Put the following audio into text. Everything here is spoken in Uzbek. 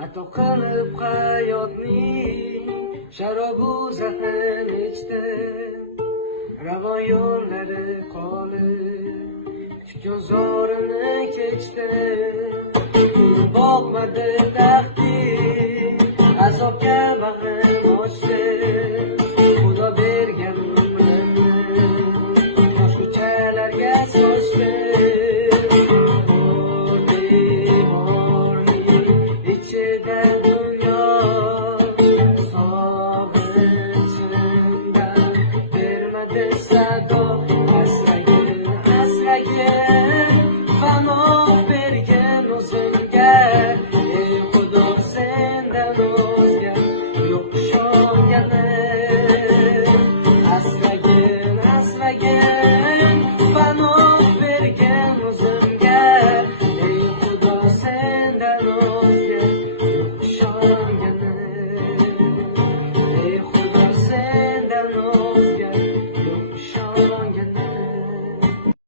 Xato qilib hayotning sharobu zahrini ichdim, ravon yo'llari qolib, tugun zorini kechdim. Boqmadi